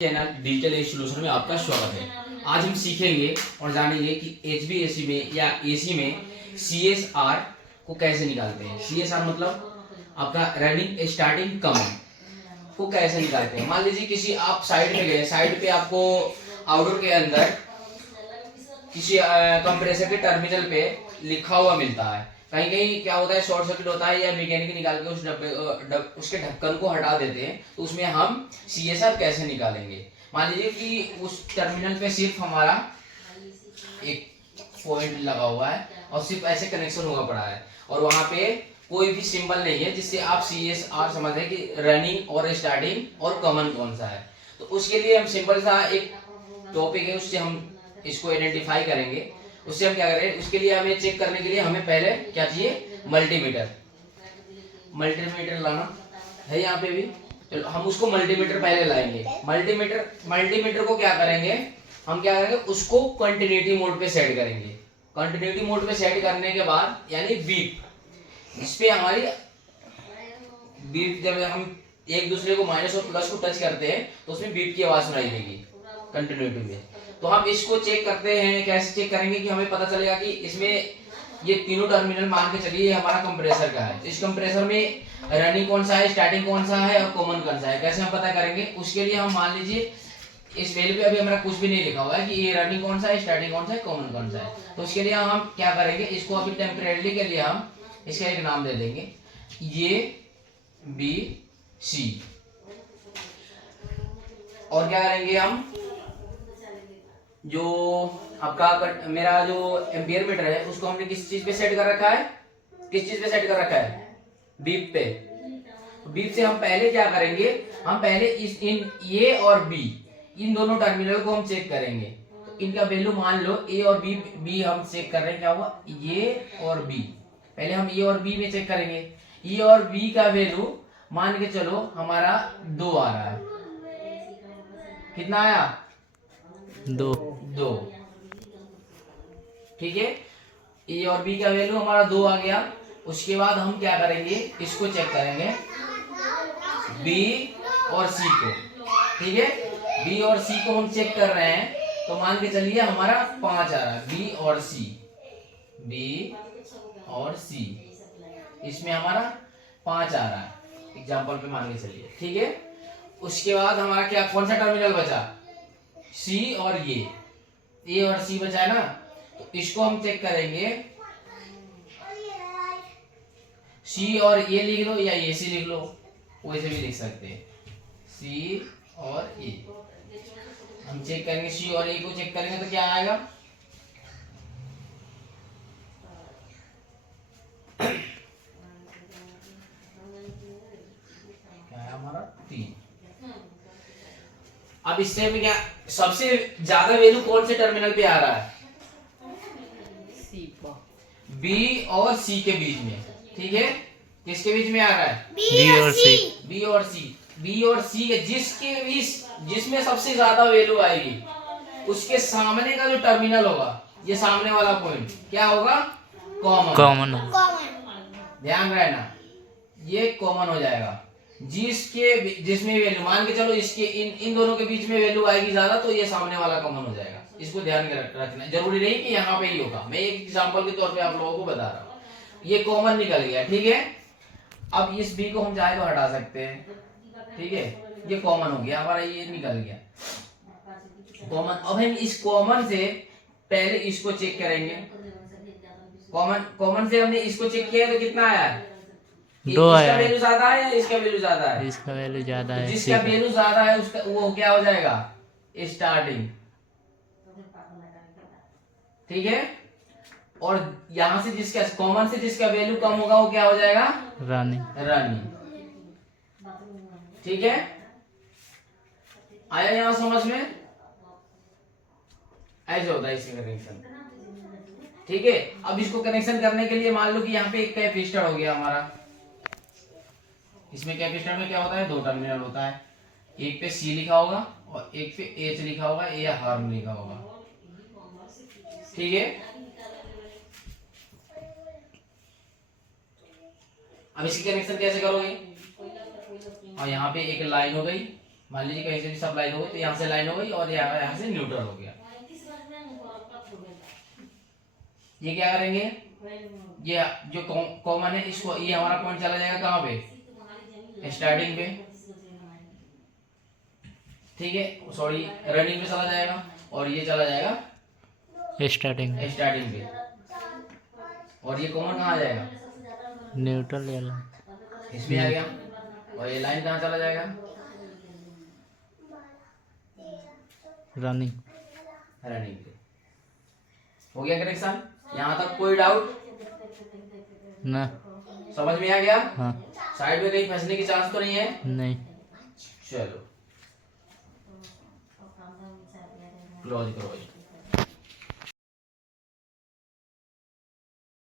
Channel digital age solution में आपका स्वागत है। आज हम सीखेंगे और जानेंगे कि एचवीएसी में या एसी में सीएसआर को कैसे निकालते हैं। सीएसआर मतलब आपका रनिंग स्टार्टिंग कमांड को कैसे निकालते हैं। मान लीजिए किसी आप साइड पे गए, साइड पे आपको आउटडोर के अंदर किसी कंप्रेसर के टर्मिनल पे लिखा हुआ मिलता है। कहीं कहीं क्या होता है, शॉर्ट सर्किट होता है या मैकेनिक निकाल के उस उसके ढक्कन को हटा देते हैं। तो उसमें हम सीएसआर कैसे निकालेंगे। मान लीजिए कि उस टर्मिनल पे सिर्फ हमारा एक पॉइंट लगा हुआ है और सिर्फ ऐसे कनेक्शन हुआ पड़ा है और वहां पे कोई भी सिंबल नहीं है जिससे आप सीएसआर समझें कि रनिंग और स्टार्टिंग और कॉमन कौन सा है। तो उसके लिए हम सिंपल सा एक टॉपिक है, उससे हम इसको आइडेंटिफाई करेंगे। उससे हम क्या करें, उसके लिए हमें चेक करने के लिए हमें पहले क्या चाहिए, मल्टीमीटर। मल्टीमीटर लाना है यहाँ पे भी, चलो हम उसको मल्टीमीटर पहले लाएंगे। मल्टीमीटर को क्या करेंगे, हम क्या करेंगे, उसको कंटिन्यूटी मोड पे सेट करेंगे। कंटिन्यूटी मोड पे सेट करने के बाद यानी बीप, इस पे हमारी बीप, जब हम एक दूसरे को माइनस और प्लस को टच करते हैं तो उसमें बीप की आवाज सुनाई देगी कंटिन्यूटी में। तो हम इसको चेक करते हैं। कैसे चेक करेंगे कि हमें पता चलेगा कि इसमें ये तीनों टर्मिनल मान के चलिए हमारा कंप्रेसर का है। इस कंप्रेसर में रनिंग कौन सा है, स्टार्टिंग कौन सा है और कॉमन कौन सा है, कैसे हम पता करेंगे। उसके लिए हम मान लीजिए इस वैल्यू पे अभी हमारा कुछ भी नहीं लिखा हुआ है कि ये रनिंग कौन सा है, स्टार्टिंग कौन सा है, कॉमन कौन सा है। तो उसके लिए हम क्या करेंगे, इसको अभी टेम्परेरी के लिए हम इसका एक नाम दे देंगे, ये बी सी। और क्या करेंगे, हम जो आपका मेरा जो एम्पियर मीटर है उसको हमने किस चीज पे सेट कर रखा है, किस चीज पे सेट कर रखा है, बीप पे। बीप से हम पहले क्या करेंगे, हम पहले इस इन ए और बी, इन दोनों टर्मिनल को हम चेक करेंगे। तो इनका वैल्यू मान लो ए और बी हम चेक कर रहे हैं, क्या हुआ, ए और बी। पहले हम ए और बी में चेक करेंगे। ए और बी का वैल्यू मान के चलो हमारा 2 आ रहा है। कितना आया, 2। ठीक है, ए और बी का वैल्यू हमारा 2 आ गया। उसके बाद हम क्या करेंगे, इसको चेक करेंगे बी और सी को। ठीक है, बी और सी को हम चेक कर रहे हैं तो मान के चलिए हमारा 5 आ रहा है। बी और सी, बी और सी, इसमें हमारा 5 आ रहा है, एग्जाम्पल पे मान के चलिए। ठीक है, उसके बाद हमारा क्या, कौन सा टर्मिनल बचा, सी और ये, ए और सी बचा है ना। तो इसको हम चेक करेंगे, सी और ए लिख लो या ए सी लिख लो, वैसे भी लिख सकते हैं, सी और ए। हम चेक करेंगे, सी और ए को चेक करेंगे तो क्या आएगा, क्या है हमारा 3। अब इससे भी क्या, सबसे ज्यादा वैल्यू कौन से टर्मिनल पे आ रहा है, बी और सी के बीच में। ठीक है, किसके बीच में आ रहा है, बी और सी। बी और सी, बी और सी के जिसके बीच, जिसमें सबसे ज्यादा वैल्यू आएगी उसके सामने का जो टर्मिनल होगा, ये सामने वाला पॉइंट क्या होगा, कॉमन। ध्यान रहना, ये कॉमन हो जाएगा। जिसमें वैल्यू मान के चलो इसके इन दोनों के बीच में वैल्यू आएगी ज्यादा तो ये सामने वाला कॉमन हो जाएगा। इसको ध्यान में रखना, जरूरी नहीं कि यहाँ पे ही होगा, मैं एक एग्जांपल के तौर पे आप लोगों को बता रहा हूँ। ये कॉमन निकल गया। ठीक है, अब इस बी को हम चाहे तो हटा सकते हैं। ठीक है, ये कॉमन हो गया हमारा, ये निकल गया कॉमन। अब हम इस कॉमन से पहले इसको चेक करेंगे। कॉमन से हमने इसको चेक किया तो कितना आया, 2 आया। इसका वैल्यू ज्यादा है या इसका वैल्यू ज्यादा है, इसका वैल्यू ज्यादा तो है। जिसका वैल्यू ज्यादा है उसका वो क्या हो जाएगा, स्टार्टिंग। ठीक है, और यहां से जिसका कॉमन से जिसका वैल्यू कम होगा वो क्या हो जाएगा, रनिंग। ठीक है, आया यहां समझ में, ऐसे होता है इसका कनेक्शन। ठीक है, अब इसको कनेक्शन करने के लिए मान लो कि यहाँ पे एक कैपेसिटर हो गया हमारा। इसमें कैपेसिटर में क्या होता है, 2 टर्मिनल होता है, एक पे सी लिखा होगा और एक पे एच लिखा होगा, ए या हार्म लिखा होगा। ठीक है, अब इसकी कनेक्शन कैसे करोगे, और यहाँ पे एक लाइन हो गई मान लीजिए कहीं से भी सप्लाई हो गई, तो यहाँ से लाइन हो गई और यहाँ से न्यूट्रल हो गया। ये क्या करेंगे, ये जो कॉमन है इसको, ये हमारा पॉइंट चला जाएगा कहाँ पे, स्टार्टिंग पे, ठीक है, सॉरी रनिंग पे चला जाएगा, और ये चला जाएगा स्टार्टिंग पे, और ये कॉमन कहाँ आ जाएगा, न्यूट्रल या इसमें आ गया, और ये लाइन कहाँ चला जाएगा, रनिंग पे। हो गया करेक्शन, यहाँ तक कोई डाउट, ना। समझ में आ गया। हाँ साइड में कहीं फंसने की चांस तो नहीं है। नहीं। चलो क्लोज करो।